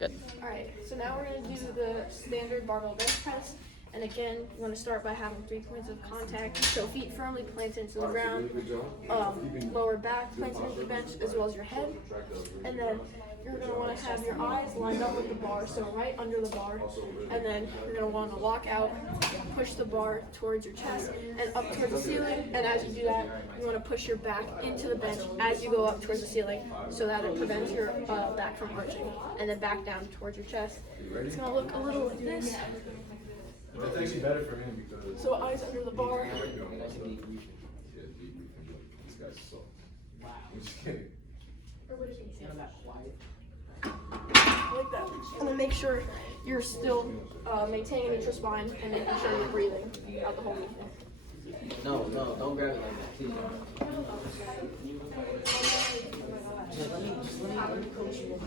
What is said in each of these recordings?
Good. Alright, so now we're going to do the standard barbell bench press. And again, you want to start by having 3 points of contact. So feet firmly planted into the ground, lower back planted into the bench, as well as your head. And then you're going to want to have your eyes lined up with the bar, so right under the bar. And then you're going to want to lock out, push the bar towards your chest and up towards the ceiling. And as you do that, you want to push your back into the bench as you go up towards the ceiling so that it prevents your back from arching. And then back down towards your chest. It's going to look a little like this. That's actually better for him because. So eyes under the bar. This guy's so. I'm just kidding. Like that. And then make sure you're still maintaining a neutral spine and making sure you're breathing out the whole movement. No, don't grab it like that, please. Let me coach you.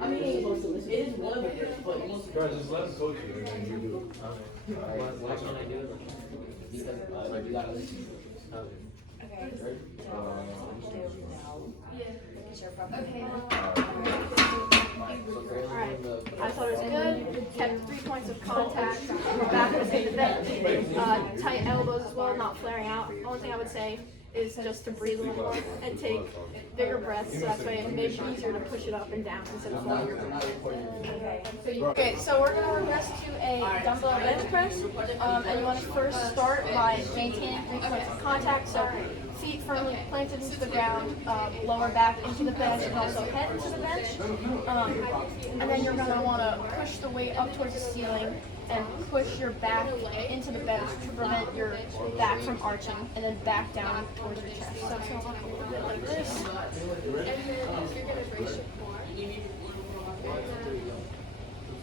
I mean, it is one of it, but Guys, just let him coach you and then you do it. why can't I do it? Because you gotta listen. Alright, I thought it was good. Kept 3 points of contact. Back was in the bench. Tight elbows as well, not flaring out. Only thing I would say is just to breathe a little more and take bigger breaths, so that's why it makes it easier to push it up and down instead of falling. Okay, so we're going to regress to a dumbbell bench press, and you want to first start by maintaining 3 points of contact, so feet firmly planted into the ground, lower back into the bench, and also head into the bench. And then you're going to want to push the weight up towards the ceiling and push your back into the bench to prevent your back from arching, and then back down towards your chest. So it's going to look a little bit like this. And then you're going to brace your core.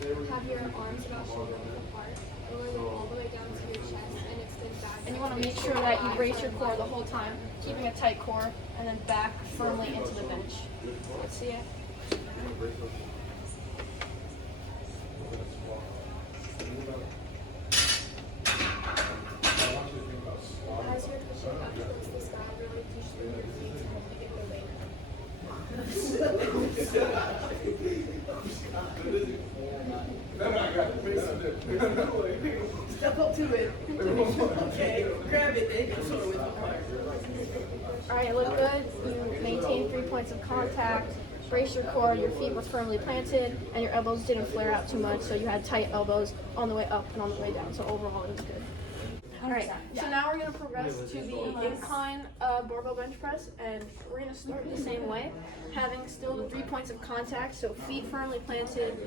And have your arms about shoulder width apart. Lower them all the way down to your chest and extend back. And you want to make sure that you brace your core the whole time, keeping a tight core, and then back firmly into the bench. Let's see it. As you're pushing up towards the sky, really push through your feet to help you get the weight up. Step up to it. Okay, grab it, then go shoulder width apart. Alright, look good. You maintain 3 points of contact, brace your core, your feet were firmly planted, and your elbows didn't flare out too much, so you had tight elbows on the way up and on the way down, so overall it was good. Alright, so now we're going to progress to the incline barbell bench press, and we're going to start the same way, having still the 3 points of contact, so feet firmly planted,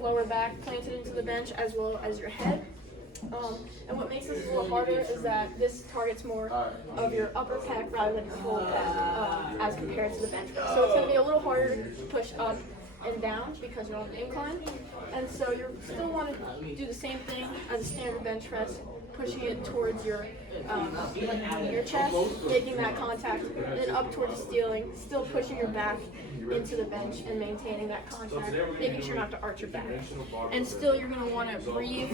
lower back planted into the bench, as well as your head. And what makes this a little harder is that this targets more of your upper pec rather than your whole pec as compared to the bench press. So it's going to be a little harder to push up and down because you're on the incline. And so you still want to do the same thing as a standard bench press, pushing it towards your chest, making that contact, and then up towards the ceiling, still pushing your back into the bench and maintaining that contact, making sure not to arch your back. And still you're going to want to breathe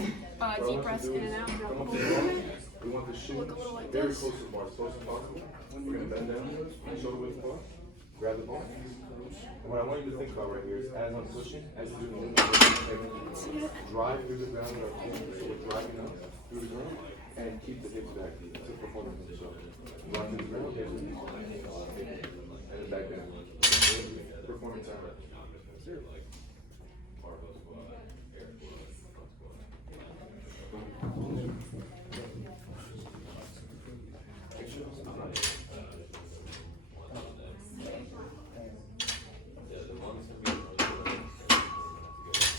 deep breaths in and out throughout the whole movement. We want the shoe Look a little like very this. close to the bar, as close as possible. We're going to bend down, shoulder width apart, grab the bar. And what I want you to think about right here is as I'm pushing, as you do the movement, drive through the ground with our feet, so we're driving up through the ground, and keep the hips back to performance of the show. Run through the ground, hips and then back down. Performance time.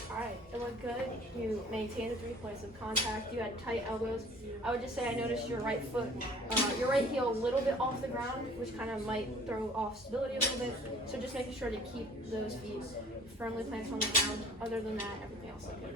Alright, it looked good. You maintained the 3 points of contact. You had tight elbows. I would just say I noticed your right foot, your right heel a little bit off the ground, which kind of might throw off stability a little bit. So just making sure to keep those feet firmly planted on the ground. Other than that, everything else looked good.